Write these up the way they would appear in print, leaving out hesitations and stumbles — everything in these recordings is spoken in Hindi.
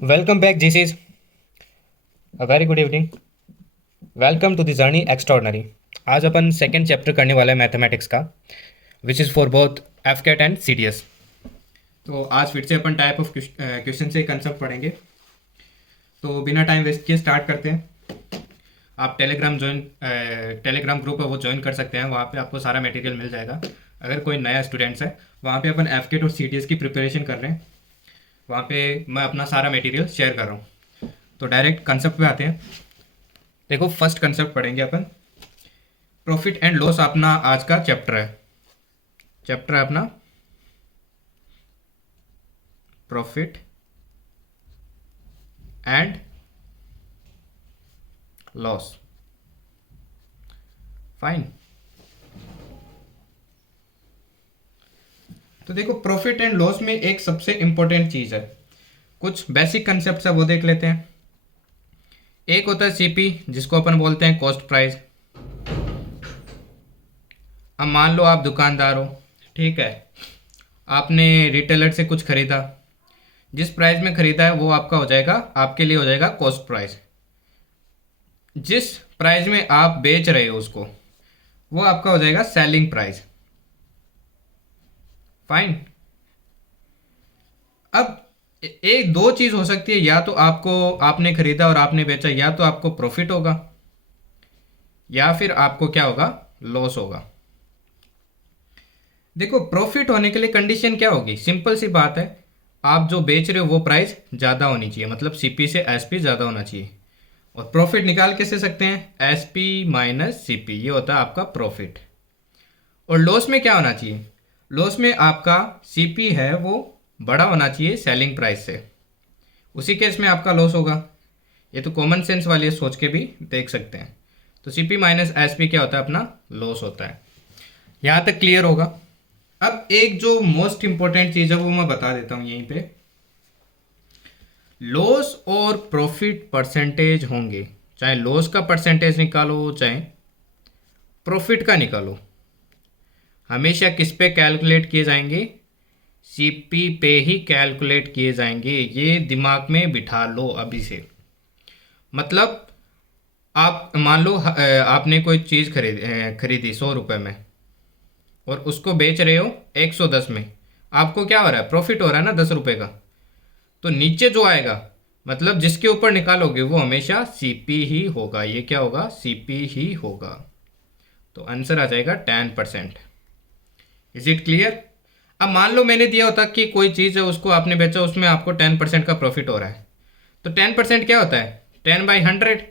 Welcome back, GCs. A very good evening. Welcome to the journey extraordinary. आज अपन सेकेंड चैप्टर करने वाला है मैथमेटिक्स का, which is for both AFCAT and C D S. तो आज फिर से अपन टाइप ऑफ क्वेश्चन से कंसेप्ट पढ़ेंगे. तो बिना टाइम वेस्ट किए स्टार्ट करते हैं. आप टेलीग्राम ग्रुप है वो ज्वाइन कर सकते हैं. वहाँ पे आपको सारा मटेरियल मिल जाएगा. अगर कोई नया स्टूडेंट्स है, वहाँ पे अपन एफ कैट और सी डी एस की प्रिपरेशन कर रहे हैं. वहाँ पे मैं अपना सारा मटेरियल शेयर कर रहा हूँ. तो डायरेक्ट कंसेप्ट पे आते हैं. देखो, फर्स्ट कंसेप्ट पढ़ेंगे अपन. प्रॉफिट एंड लॉस अपना आज का चैप्टर है. चैप्टर है अपना प्रॉफिट एंड लॉस. फाइन. तो देखो, प्रॉफिट एंड लॉस में एक सबसे इंपॉर्टेंट चीज़ है. कुछ बेसिक कंसेप्ट है वो देख लेते हैं. एक होता है सीपी, जिसको अपन बोलते हैं कॉस्ट प्राइस. अब मान लो आप दुकानदार हो, ठीक है. आपने रिटेलर से कुछ खरीदा. जिस प्राइस में खरीदा है वो आपका हो जाएगा, आपके लिए हो जाएगा कॉस्ट प्राइस. जिस प्राइस में आप बेच रहे हो उसको, वो आपका हो जाएगा सेलिंग प्राइस. फाइन. अब एक दो चीज़ हो सकती है. या तो आपने खरीदा और आपने बेचा, या तो आपको प्रॉफिट होगा, या फिर आपको क्या होगा, लॉस होगा. देखो, प्रॉफिट होने के लिए कंडीशन क्या होगी? सिंपल सी बात है. आप जो बेच रहे हो वो प्राइस ज़्यादा होनी चाहिए, मतलब सीपी से एसपी ज़्यादा होना चाहिए. और प्रॉफिट निकाल कैसे सकते हैं? एसपी माइनस सीपी, ये होता है आपका प्रॉफिट. और लॉस में क्या होना चाहिए? लॉस में आपका सीपी है वो बड़ा होना चाहिए सेलिंग प्राइस से. उसी केस में आपका लॉस होगा. ये तो कॉमन सेंस वाली सोच के भी देख सकते हैं. तो सीपी माइनस एसपी क्या होता है? अपना लॉस होता है. यहाँ तक क्लियर होगा. अब एक जो मोस्ट इंपॉर्टेंट चीज़ है वो मैं बता देता हूँ यहीं पे. लॉस और प्रॉफिट परसेंटेज होंगे. चाहे लॉस का परसेंटेज निकालो, चाहे प्रॉफिट का निकालो, हमेशा किस पे कैलकुलेट किए जाएंगे? सीपी पे ही कैलकुलेट किए जाएंगे. ये दिमाग में बिठा लो अभी से. मतलब आप मान लो आपने कोई चीज़ खरीदी 100 रुपये में, और उसको बेच रहे हो 110 में. आपको क्या हो रहा है? प्रॉफिट हो रहा है ना 10 रुपये का. तो नीचे जो आएगा, मतलब जिसके ऊपर निकालोगे, वो हमेशा सीपी ही होगा. ये क्या होगा? सीपी ही होगा. तो आंसर आ जाएगा 10%. Is it clear? अब मान लो मैंने दिया होता कि कोई चीज़ है, उसको आपने बेचा, उसमें आपको 10% का प्रॉफिट हो रहा है. तो 10% क्या होता है? 10/100.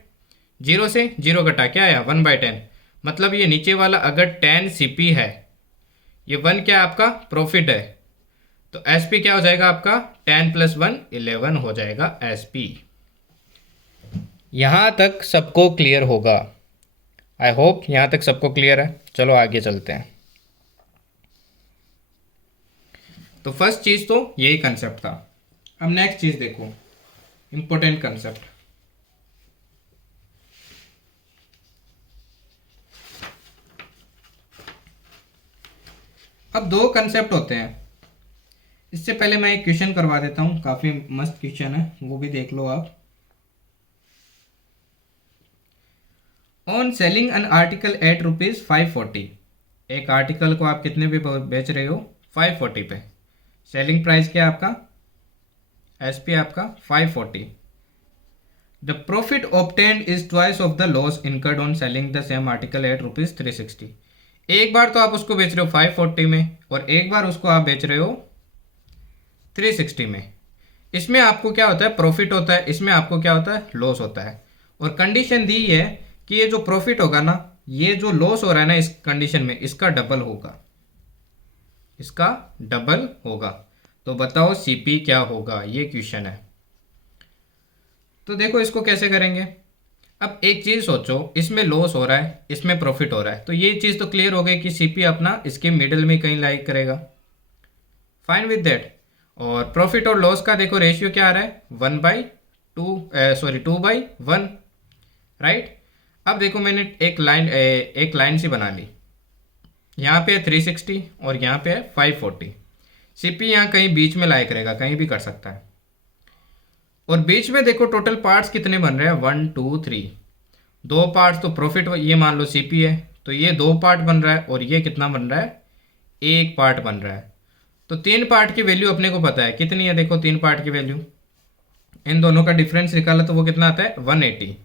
जीरो से जीरो घटा क्या आया? 1/10. मतलब ये नीचे वाला अगर 10 सीपी है, ये 1 क्या आपका प्रॉफिट है. तो एसपी क्या हो जाएगा आपका? 10 + 1 11 हो जाएगा एसपी. यहाँ तक सबको क्लियर होगा. आई होप यहाँ तक सबको क्लियर है. चलो आगे चलते हैं. तो फर्स्ट चीज़ तो यही कंसेप्ट था. अब नेक्स्ट चीज़ देखो, इंपॉर्टेंट कंसेप्ट. अब दो कंसेप्ट होते हैं. इससे पहले मैं एक क्वेश्चन करवा देता हूँ. काफ़ी मस्त क्वेश्चन है, वो भी देख लो आप. On selling an article at ₹540. एक आर्टिकल को आप कितने पे बेच रहे हो? 540 पे. सेलिंग प्राइस क्या है आपका? एसपी आपका 540. The profit obtained is twice of the loss incurred on selling the same article at ₹360. एक बार तो आप उसको बेच रहे हो 540 में, और एक बार उसको आप बेच रहे हो 360 में. इसमें आपको क्या होता है? प्रॉफिट होता है. इसमें आपको क्या होता है? लॉस होता है. और कंडीशन दी है कि ये जो प्रॉफिट होगा ना, ये जो लॉस हो रहा है ना, इस कंडीशन में इसका डबल होगा. इसका डबल होगा. तो बताओ सीपी क्या होगा? ये क्वेश्चन है. तो देखो इसको कैसे करेंगे. अब एक चीज़ सोचो, इसमें लॉस हो रहा है, इसमें प्रॉफिट हो रहा है. तो ये चीज़ तो क्लियर हो गई कि सीपी अपना इसके मिडल में कहीं लाइक करेगा. Fine with that. और प्रॉफिट और लॉस का देखो रेशियो क्या आ रहा है? 2/1. राइट. अब देखो मैंने एक लाइन सी बना ली. यहाँ पे है 360 और यहाँ पे है 540. सीपी यहाँ कहीं बीच में लाइक करेगा, कहीं भी कर सकता है. और बीच में देखो टोटल पार्ट्स कितने बन रहे हैं, 1 2 3, दो पार्ट्स तो प्रॉफिट, ये मान लो सीपी है, तो ये दो पार्ट बन रहा है और ये कितना बन रहा है, एक पार्ट बन रहा है। तो तीन पार्ट की वैल्यू अपने को पता है कितनी है, देखो तीन पार्ट की वैल्यू, इन दोनों का डिफरेंस निकाला तो वो कितना आता है 180।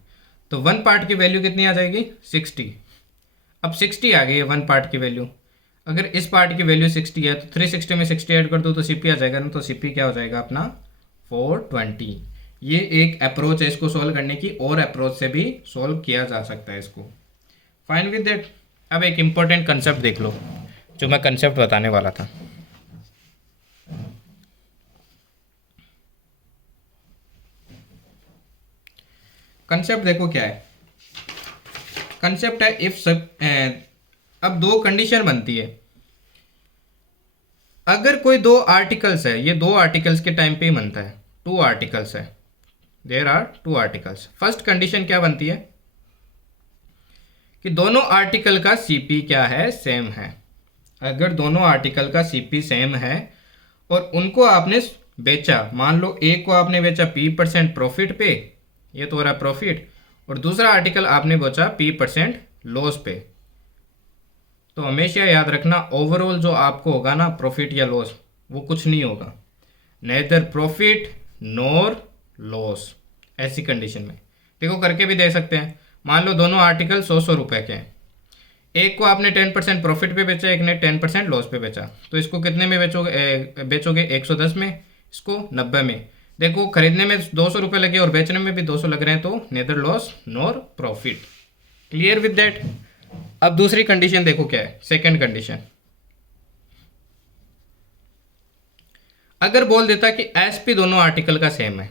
तो वन पार्ट की वैल्यू कितनी आ जाएगी 60। अब 60 आ गई है वन पार्ट की वैल्यू। अगर इस पार्ट की वैल्यू 60 है तो 360 में 60 ऐड कर दो तो सीपी आ जाएगा ना, तो सीपी क्या हो जाएगा अपना 420। ये एक अप्रोच है इसको सॉल्व करने की, और अप्रोच से भी सॉल्व किया जा सकता है इसको। Fine with that. अब एक इम्पोर्टेंट कंसेप्ट देख लो जो मैं कंसेप्ट बताने वाला था। कंसेप्ट देखो क्या है, कंसेप्ट है इफ सब अब दो कंडीशन बनती है। अगर कोई दो आर्टिकल्स है, ये दो आर्टिकल्स के टाइम पे ही बनता है, टू आर्टिकल्स है, there are two articles. First condition क्या बनती है कि दोनों आर्टिकल का सीपी क्या है, सेम है। अगर दोनों आर्टिकल का सीपी सेम है और उनको आपने बेचा, मान लो एक को आपने बेचा P% प्रॉफिट पे, ये तो हो रहा है प्रॉफिट, और दूसरा आर्टिकल आपने बेचा P% लॉस पे, तो हमेशा याद रखना ओवरऑल जो आपको होगा ना प्रॉफिट या लॉस, वो कुछ नहीं होगा, नेदर प्रॉफिट नॉर लॉस। ऐसी कंडीशन में देखो करके भी दे सकते हैं। मान लो दोनों आर्टिकल 100 रुपए के हैं, एक को आपने 10% प्रॉफिट पे बेचा, एक ने 10% लॉस पे बेचा, तो इसको कितने में बेचोगे 110 में, इसको 90 में। देखो खरीदने में 200 रुपये लगे और बेचने में भी 200 लग रहे हैं, तो neither loss nor profit. Clear with that. अब दूसरी कंडीशन देखो क्या है, सेकंड कंडीशन। अगर बोल देता कि एसपी दोनों आर्टिकल का सेम है,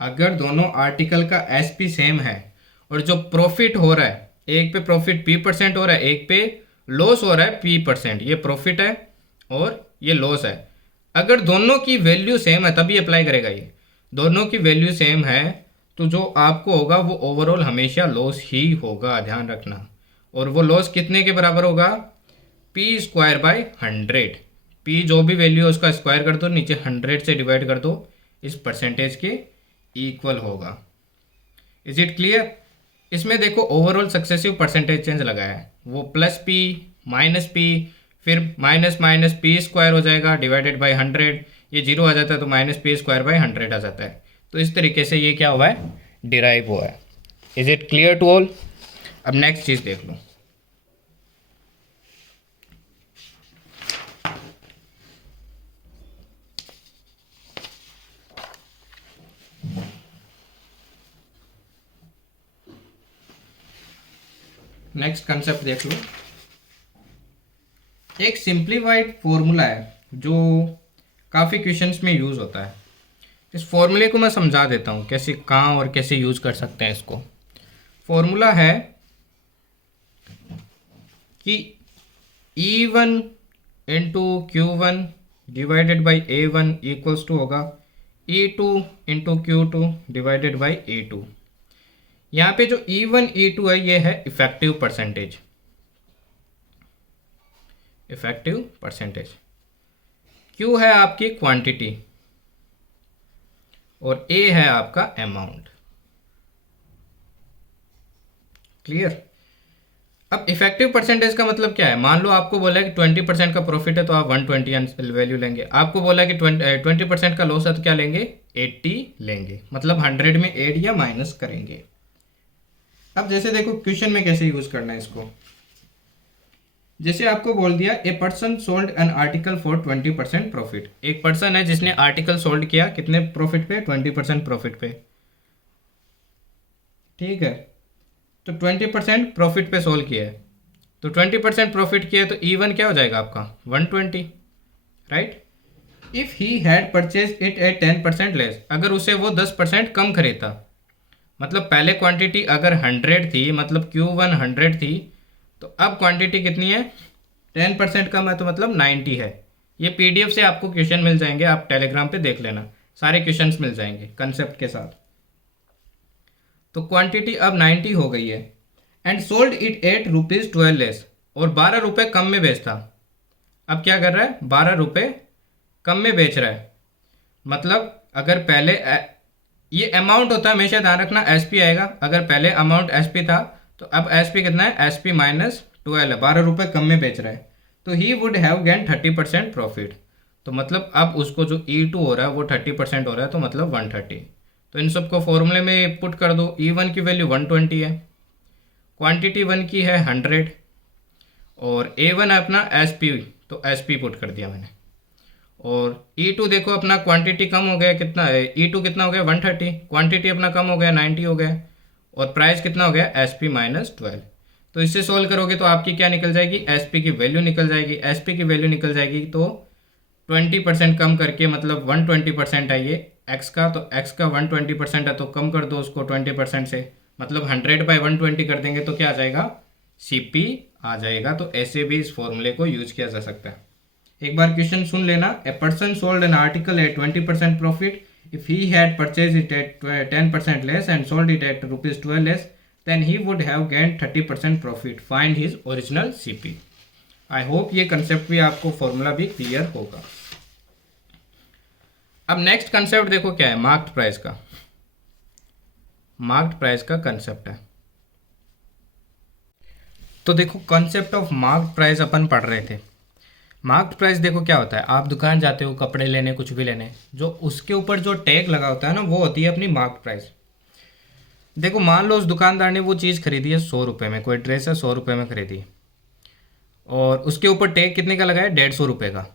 अगर दोनों आर्टिकल का एसपी सेम है और जो प्रॉफिट हो रहा है, एक पे प्रॉफिट P% हो रहा है, एक पे लॉस हो रहा है P%, ये प्रॉफिट है और ये लॉस है। अगर दोनों की वैल्यू सेम है तभी अप्लाई करेगा ये, दोनों की वैल्यू सेम है तो जो आपको होगा वो ओवरऑल हमेशा लॉस ही होगा, ध्यान रखना। और वो लॉस कितने के बराबर होगा, P²/100। P जो भी वैल्यू है उसका स्क्वायर कर दो, नीचे 100 से डिवाइड कर दो, इस परसेंटेज के इक्वल होगा। Is it clear. इसमें देखो ओवरऑल सक्सेसिव परसेंटेज चेंज लगाया है, वो +P -P फिर -P² हो जाएगा डिवाइडेड बाई 100, ये 0 आ जाता है तो -P²/100 आ जाता है। तो इस तरीके से ये क्या हुआ है, डिराइव हुआ है। Is it clear to all. अब नेक्स्ट चीज देख लो, नेक्स्ट कंसेप्ट देख लो। एक सिंप्लीफाइड फॉर्मूला है जो काफ़ी क्वेश्चंस में यूज़ होता है। इस फॉर्मूले को मैं समझा देता हूँ कैसे, कहाँ और कैसे यूज़ कर सकते हैं इसको। फॉर्मूला है कि E1 into Q1 divided by A1 equals to होगा E2 into Q2 divided by A2। यहाँ पे जो E1 E2 है ये है effective percentage, effective percentage. Q है आपकी क्वांटिटी और A है आपका अमाउंट। क्लियर। अब इफेक्टिव परसेंटेज का मतलब क्या है, मान लो आपको बोला है कि 20% का प्रॉफिट है तो आप 120 वैल्यू लेंगे, आपको बोला है कि 20% का लॉस है तो क्या लेंगे 80 लेंगे, मतलब 100 में ऐड या माइनस करेंगे। अब जैसे देखो क्वेश्चन में कैसे यूज करना है इसको। जैसे आपको बोल दिया ए person sold an article for 20% profit, एक पर्सन है जिसने आर्टिकल सोल्ड किया कितने प्रॉफिट पे, 20% प्रॉफिट पे। ठीक है, तो 20% प्रॉफिट पे सोल्व किया है, तो 20% प्रॉफिट किया है तो E1 क्या हो जाएगा आपका 120, right. If he had purchase it at 10% less, अगर उसे वो 10% कम खरीदता, मतलब पहले क्वांटिटी अगर 100 थी, मतलब Q1 100 थी, तो अब क्वांटिटी कितनी है 10% कम है, तो मतलब 90 है। ये PDF से आपको क्वेश्चन मिल जाएंगे, आप टेलीग्राम पे देख लेना, सारे क्वेश्चंस मिल जाएंगे कंसेप्ट के साथ। तो क्वांटिटी अब 90 हो गई है and sold it at ₹12 less, और 12 रुपये कम में बेचता। अब क्या कर रहा है 12 रुपये कम में बेच रहा है, मतलब अगर पहले ये अमाउंट होता है, हमेशा ध्यान रखना एस पी आएगा। अगर पहले अमाउंट एस पी था तो अब एस पी कितना है, एस पी माइनस 12 है, 12 रुपये कम में बेच रहा है, तो ही वुड हैव गेन 30% प्रॉफिट। तो मतलब अब उसको जो E2 हो रहा है वो 30% हो रहा है, तो मतलब 130। तो इन सबको फॉर्मूले में पुट कर दो। E1 की वैल्यू 120 है, क्वांटिटी 1 की है 100, और A1 है अपना SP, तो SP पुट कर दिया मैंने। और E2 देखो अपना क्वांटिटी कम हो गया, कितना है E2 कितना हो गया 130, क्वांटिटी अपना कम हो गया 90 हो गया, और प्राइस कितना हो गया SP माइनस 12। तो इससे सॉल्व करोगे तो आपकी क्या निकल जाएगी, SP की वैल्यू निकल जाएगी। SP की वैल्यू निकल जाएगी तो 20% कम करके मतलब 120% है ये x का, तो x का 120% है तो कम कर दो उसको 20% से, मतलब 100/120 कर देंगे तो क्या आ जाएगा, CP आ जाएगा। तो ऐसे भी इस फॉर्मूले को यूज किया जा सकता है। एक बार क्वेश्चन सुन लेना। A person sold an article at 20% profit if he had purchase it at 10% less and sold it at ₹12 less, then he would have gain 30% profit. Find his original CP। I hope ये कंसेप्ट भी आपको फॉर्मूला भी क्लियर होगा। अब नेक्स्ट कंसेप्ट देखो क्या है, मार्क्ड प्राइस का। मार्क्ड प्राइस का कंसेप्ट है, तो देखो कंसेप्ट ऑफ मार्क्ड प्राइस अपन पढ़ रहे थे। मार्क्ड प्राइस देखो क्या होता है, आप दुकान जाते हो कपड़े लेने, कुछ भी लेने, जो उसके ऊपर जो टैग लगा होता है ना, वो होती है अपनी मार्क्ड प्राइस। देखो मान लो उस दुकानदार ने वो चीज़ खरीदी है 100 रुपये में, कोई ड्रेस है 100 रुपये में खरीदी, और उसके ऊपर टैग कितने का लगा है, 150 रुपये का।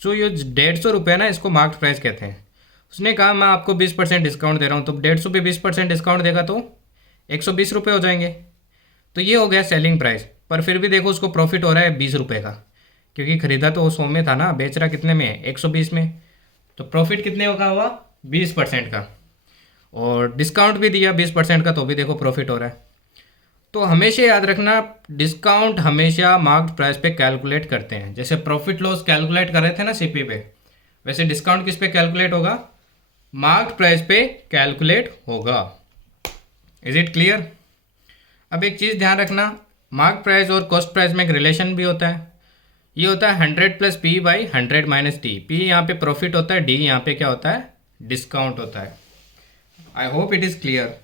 जो ये 150 रुपये ना, इसको मार्क्ड प्राइस कहते हैं। उसने कहा मैं आपको 20% डिस्काउंट दे रहा हूँ, तो 150 पे 20% डिस्काउंट देगा तो 120 रुपये हो जाएंगे। तो ये हो गया सेलिंग प्राइस। पर फिर भी देखो उसको प्रॉफिट हो रहा है 20 रुपये का, क्योंकि खरीदा तो वो 100 में था ना, बेच रहा कितने में, 120 में। तो प्रॉफिट कितने का हुआ, 20% का, और डिस्काउंट भी दिया 20% का, तो भी देखो प्रॉफिट हो रहा है। तो हमेशा याद रखना, डिस्काउंट हमेशा मार्क्ड प्राइस पे कैलकुलेट करते हैं। जैसे प्रॉफिट लॉस कैलकुलेट कर रहे थे ना CP पे, वैसे डिस्काउंट किस पे कैलकुलेट होगा, मार्क्ड प्राइस पे कैलकुलेट होगा। Is it clear. अब एक चीज़ ध्यान रखना, मार्क्ड प्राइस और कॉस्ट प्राइस में एक रिलेशन भी होता है। ये होता है 100 + P/100 - T। P यहाँ पे प्रॉफिट होता है, D यहाँ पे क्या होता है, डिस्काउंट होता है। I hope it is clear.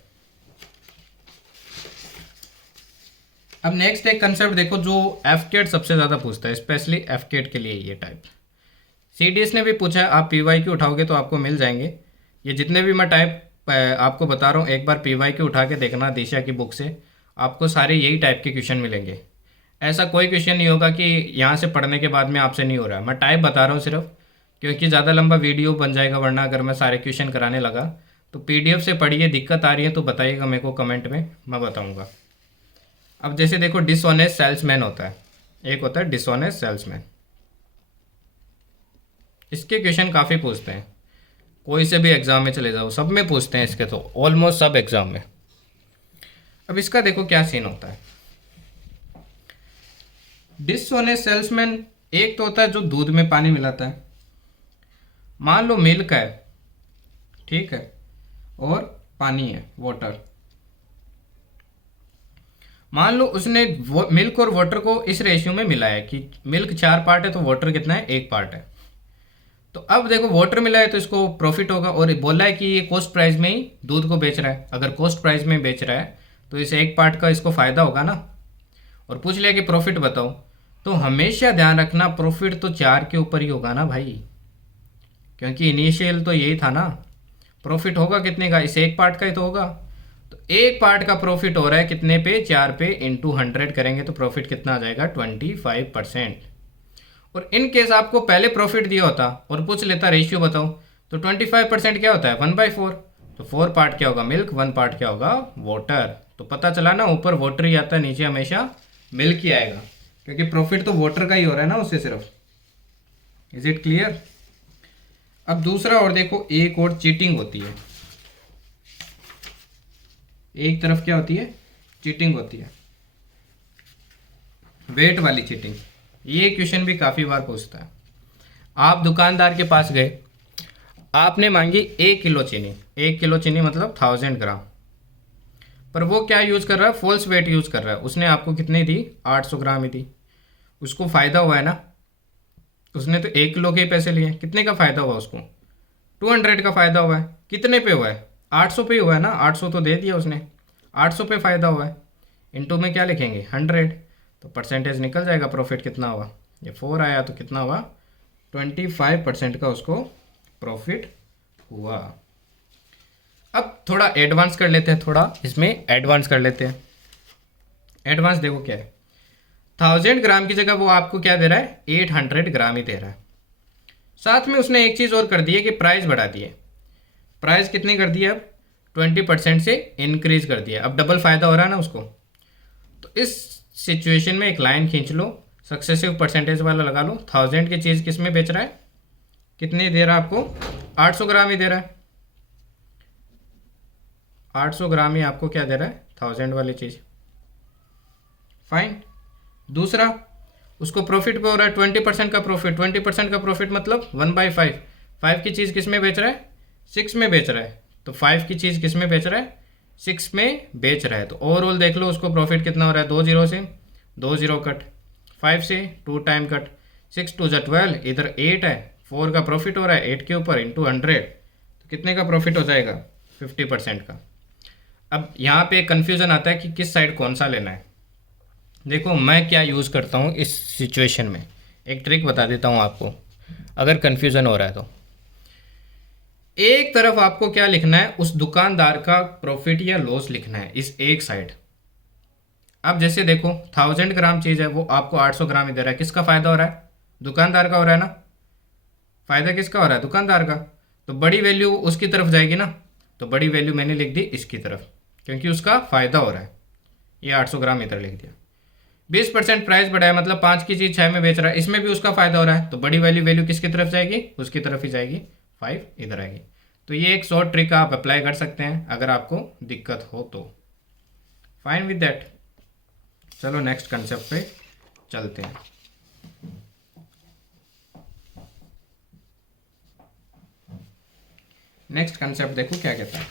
अब नेक्स्ट एक कंसेप्ट देखो जो FCAT सबसे ज़्यादा पूछता है, स्पेशली FCAT के लिए ये टाइप। CDS ने भी पूछा है, आप PYQ उठाओगे तो आपको मिल जाएंगे। ये जितने भी मैं टाइप आपको बता रहा हूँ, एक बार PYQ उठा के देखना दिशा की बुक से, आपको सारे यही टाइप के क्वेश्चन मिलेंगे। ऐसा कोई क्वेश्चन नहीं होगा कि यहाँ से पढ़ने के बाद में आपसे नहीं हो रहा है। मैं टाइप बता रहा हूँ सिर्फ, क्योंकि ज़्यादा लंबा वीडियो बन जाएगा, वरना अगर मैं सारे क्वेश्चन कराने लगा। तो PDF से पढ़िए, दिक्कत आ रही है तो बताइएगा मेरे को कमेंट में, मैं बताऊँगा। अब जैसे देखो डिसऑनेस्ट सेल्समैन होता है, एक होता है डिसऑनेस्ट सेल्समैन। इसके क्वेश्चन काफ़ी पूछते हैं, कोई से भी एग्ज़ाम में चले जाओ सब में पूछते हैं इसके, तो ऑलमोस्ट सब एग्ज़ाम में। अब इसका देखो क्या सीन होता है। डिसऑनेस्ट सेल्समैन एक तो होता है जो दूध में पानी मिलाता है। मान लो मिल्क है, ठीक है, और पानी है, वाटर। मान लो उसने मिल्क और वाटर को इस रेशियो में मिलाया कि मिल्क 4 पार्ट है तो वाटर कितना है, 1 पार्ट है। तो अब देखो वाटर मिला है तो इसको प्रॉफिट होगा, और बोला है कि ये कॉस्ट प्राइस में ही दूध को बेच रहा है। अगर कॉस्ट प्राइस में बेच रहा है तो इस 1 पार्ट का इसको फ़ायदा होगा ना। और पूछ लिया कि प्रॉफिट बताओ, तो हमेशा ध्यान रखना प्रॉफिट तो 4 के ऊपर ही होगा ना भाई, क्योंकि इनिशियल तो यही था ना। प्रॉफिट होगा कितने का, इस 1 पार्ट का ही तो होगा। तो 1 पार्ट का प्रॉफिट हो रहा है कितने पे, 4 पे, इंटू 100 करेंगे तो प्रॉफिट कितना आ जाएगा, 25%। और इन केस आपको पहले प्रॉफिट दिया होता और पूछ लेता रेशियो बताओ, तो 25% क्या होता है, 1/4। तो 4 पार्ट क्या होगा, मिल्क, 1 पार्ट क्या होगा, वाटर। तो पता चला ना, ऊपर वाटर ही आता है, नीचे हमेशा मिल्क ही आएगा, क्योंकि प्रॉफिट तो वाटर का ही हो रहा है ना उससे सिर्फ। Is it clear. अब दूसरा और देखो, एक और चीटिंग होती है। एक तरफ क्या होती है, चीटिंग होती है, वेट वाली चीटिंग। ये क्वेश्चन भी काफ़ी बार पूछता है। आप दुकानदार के पास गए, आपने मांगी 1 किलो चीनी, 1 किलो चीनी मतलब 1000 ग्राम, पर वो क्या यूज़ कर रहा है, फॉल्स वेट यूज़ कर रहा है। उसने आपको कितनी दी, 800 ग्राम ही दी। उसको फ़ायदा हुआ है ना, उसने तो 1 किलो के ही पैसे लिए, कितने का फ़ायदा हुआ उसको, 200 का फ़ायदा हुआ है। कितने पे हुआ है? 800 पे हुआ है ना, 800 तो दे दिया उसने, 800 पे फ़ायदा हुआ है। इनटू में क्या लिखेंगे? 100, तो परसेंटेज निकल जाएगा। प्रॉफिट कितना हुआ? ये 4 आया तो कितना हुआ? 25% का उसको प्रॉफिट हुआ। अब थोड़ा एडवांस कर लेते हैं, थोड़ा इसमें एडवांस कर लेते हैं। एडवांस देखो क्या है, 1000 ग्राम की जगह वो आपको क्या दे रहा है? 800 ग्राम ही दे रहा है। साथ में उसने एक चीज़ और कर दी है कि प्राइस बढ़ा दी है। प्राइस कितनी कर दी है? अब 20% से इंक्रीज कर दिया। अब डबल फायदा हो रहा है ना उसको। तो इस सिचुएशन में एक लाइन खींच लो, सक्सेसिव परसेंटेज वाला लगा लो। 1000 की चीज़ किस में बेच रहा है? कितनी दे रहा है आपको? 800 ग्राम ही दे रहा है। 800 ग्राम ही आपको क्या दे रहा है? 1000 वाली चीज़। फाइन। दूसरा, उसको प्रॉफिट पे हो रहा है 20% का प्रॉफिट। 20% का प्रॉफिट मतलब 1/5। 5 की चीज़ किस में बेच रहा है? 6 में बेच रहा है। तो 5 की चीज़ किस में बेच रहा है? 6 में बेच रहा है। तो ओवरऑल देख लो उसको प्रॉफिट कितना हो रहा है? 2 जीरो से 2 जीरो कट, 5 से 2 टाइम कट, 6 2 12, इधर 8 है, 4 का प्रॉफिट हो रहा है 8 के ऊपर इंटू 100, तो कितने का प्रॉफिट हो जाएगा? 50% का। अब यहाँ पे कन्फ्यूज़न आता है कि किस साइड कौन सा लेना है। देखो मैं क्या यूज़ करता हूँ इस सिचुएशन में, एक ट्रिक बता देता हूँ आपको, अगर कन्फ्यूज़न हो रहा है तो। एक तरफ आपको क्या लिखना है? उस दुकानदार का प्रॉफिट या लॉस लिखना है, इस एक साइड। अब जैसे देखो 1000 ग्राम चीज़ है, वो आपको 800 ग्राम ही दे रहा है। किसका फ़ायदा हो रहा है? दुकानदार का हो रहा है ना। फ़ायदा किसका हो रहा है? दुकानदार का। तो बड़ी वैल्यू उसकी तरफ जाएगी ना, तो बड़ी वैल्यू मैंने लिख दी इसकी तरफ, क्योंकि उसका फ़ायदा हो रहा है। ये 800 ग्राम इधर लिख दिया। 20% प्राइस बढ़ाया मतलब 5 की चीज़ 6 में बेच रहा है, इसमें भी उसका फ़ायदा हो रहा है। तो बड़ी वैल्यू किसकी तरफ जाएगी? उसकी तरफ ही जाएगी, 5 इधर आएगी। तो ये एक शॉर्ट ट्रिक आप अप्लाई कर सकते हैं अगर आपको दिक्कत हो तो। Fine with that. चलो नेक्स्ट कंसेप्ट पे चलते हैं। नेक्स्ट कंसेप्ट देखो क्या कहता है।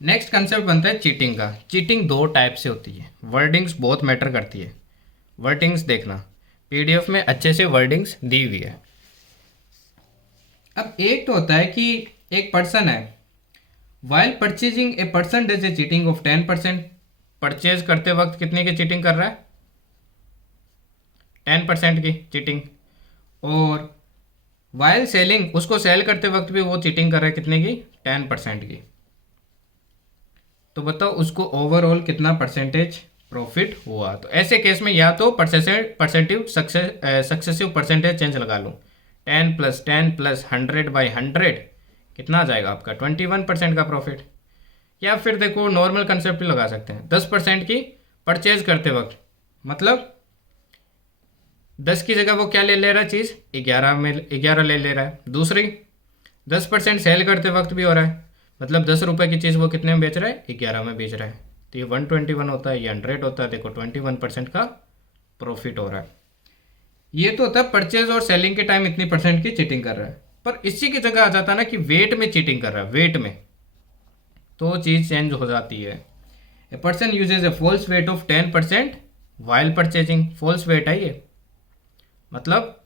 नेक्स्ट कंसेप्ट बनता है चीटिंग का। चीटिंग दो टाइप से होती है। वर्डिंग्स बहुत मैटर करती है। वर्डिंग्स देखना, पीडीएफ में अच्छे से वर्डिंग्स दी हुई है। अब एक तो होता है कि एक पर्सन है, while purchasing a person does a cheating of 10%। Purchase करते वक्त कितने की चीटिंग कर रहा है? 10% की चीटिंग। और वाइल सेलिंग, उसको सेल करते वक्त भी वो चीटिंग कर रहा है, कितने की? 10% की। तो बताओ उसको ओवरऑल कितना परसेंटेज प्रॉफिट हुआ? तो ऐसे केस में या तो सक्सेसिव परसेंटेज चेंज लगा लो। 10 + 10 + 100/100 कितना आ जाएगा आपका? 21% का प्रॉफिट। या फिर देखो नॉर्मल कंसेप्ट भी लगा सकते हैं, 10% की परचेज करते वक्त, मतलब 10 की जगह वो क्या ले रहा है चीज़? 11 ले रहा है। दूसरी 10% सेल करते वक्त भी हो रहा है, मतलब 10 रुपये की चीज़ वो कितने में बेच रहा है? 11 में बेच रहा है। तो ये 121 होता है, ये 100 होता है। देखो 21% का प्रॉफिट हो रहा है। ये तो होता है परचेज और सेलिंग के टाइम इतनी परसेंट की चीटिंग कर रहा है। पर इसी की जगह आ जाता है ना कि वेट में चीटिंग कर रहा है, वेट में, तो चीज़ चेंज हो जाती है। A person uses a false weight of 10% while purchasing. False weight है ये, मतलब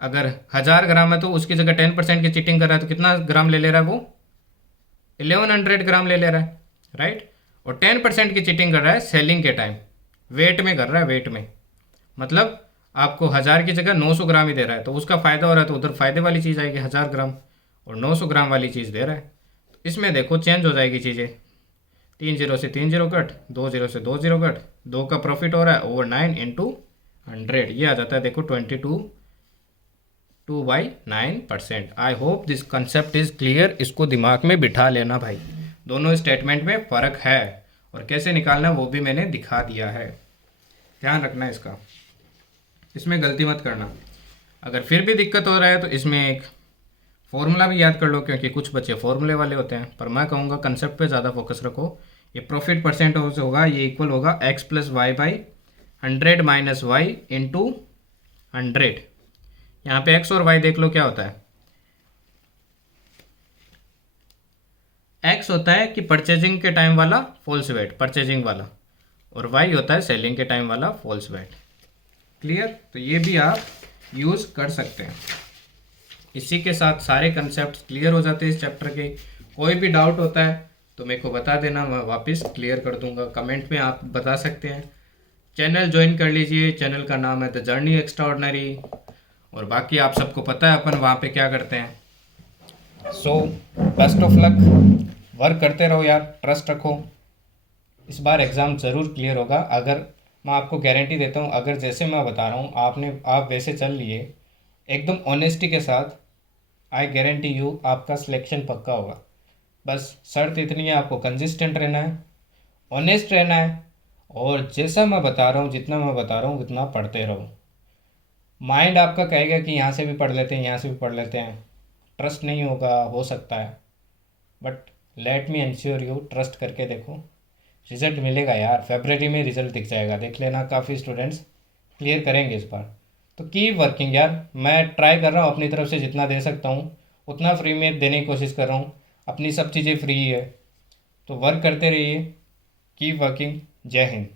अगर 1000 ग्राम है तो उसकी जगह 10% की चीटिंग कर रहा है, तो कितना ग्राम ले रहा है वो? 1100 ग्राम ले रहा है, राइट। और 10% की चीटिंग कर रहा है सेलिंग के टाइम, वेट में कर रहा है, वेट में, मतलब आपको 1000 की जगह 900 ग्राम ही दे रहा है, तो उसका फ़ायदा हो रहा है, तो उधर फ़ायदे वाली चीज़ आएगी 1000 ग्राम, और 900 ग्राम वाली चीज़ दे रहा है। तो इसमें देखो चेंज हो जाएगी चीज़ें। 3 जीरो से 3 जीरो कट, 2 जीरो से 2 जीरो कट, 2 का प्रॉफिट हो रहा है ओवर 9 × 100, ये आ जाता है देखो 22/9%। I hope this concept is clear. इसको दिमाग में बिठा लेना भाई, दोनों स्टेटमेंट में फ़र्क है और कैसे निकालना वो भी मैंने दिखा दिया है, ध्यान रखना इसका, इसमें गलती मत करना। अगर फिर भी दिक्कत हो रहा है तो इसमें एक फॉर्मूला भी याद कर लो, क्योंकि कुछ बच्चे फॉर्मूले वाले होते हैं, पर मैं कहूँगा कंसेप्ट पे ज़्यादा फोकस रखो। ये प्रॉफिट परसेंट होगा, ये इक्वल होगा x + y/100 - y × 100। यहाँ पे x और y देख लो क्या होता है। x होता है कि परचेजिंग के टाइम वाला फॉल्स वेट, परचेजिंग वाला, और y होता है सेलिंग के टाइम वाला फॉल्स वेट। क्लियर? तो ये भी आप यूज़ कर सकते हैं। इसी के साथ सारे कंसेप्ट क्लियर हो जाते हैं इस चैप्टर के। कोई भी डाउट होता है तो मेरे को बता देना, मैं वापस क्लियर कर दूंगा। कमेंट में आप बता सकते हैं। चैनल ज्वाइन कर लीजिए, चैनल का नाम है द जर्नी एक्स्ट्राऑर्डिनरी। और बाकी आप सबको पता है अपन वहाँ पे क्या करते हैं। So best of luck, work करते रहो यार, ट्रस्ट रखो, इस बार एग्ज़ाम ज़रूर क्लियर होगा। अगर मैं आपको गारंटी देता हूँ, अगर जैसे मैं बता रहा हूँ आप वैसे चल लिए एकदम ऑनेस्टी के साथ, आई गारंटी यू आपका सिलेक्शन पक्का होगा। बस शर्त इतनी है, आपको कंसिस्टेंट रहना है, ऑनेस्ट रहना है, और जैसा मैं बता रहा हूँ, जितना मैं बता रहा हूँ उतना पढ़ते रहो। माइंड आपका कहेगा कि यहाँ से भी पढ़ लेते हैं, यहाँ से भी पढ़ लेते हैं, ट्रस्ट नहीं होगा, हो सकता है, but let me ensure you, trust करके देखो, रिजल्ट मिलेगा यार। फेबररी में रिजल्ट दिख जाएगा, देख लेना, काफ़ी स्टूडेंट्स क्लियर करेंगे इस बार। तो की वर्किंग यार, मैं ट्राई कर रहा हूँ अपनी तरफ से, जितना दे सकता हूँ उतना फ्री में देने की कोशिश कर रहा हूँ। अपनी सब चीज़ें फ्री है, तो वर्क करते रहिए, की वर्किंग। जय हिंद।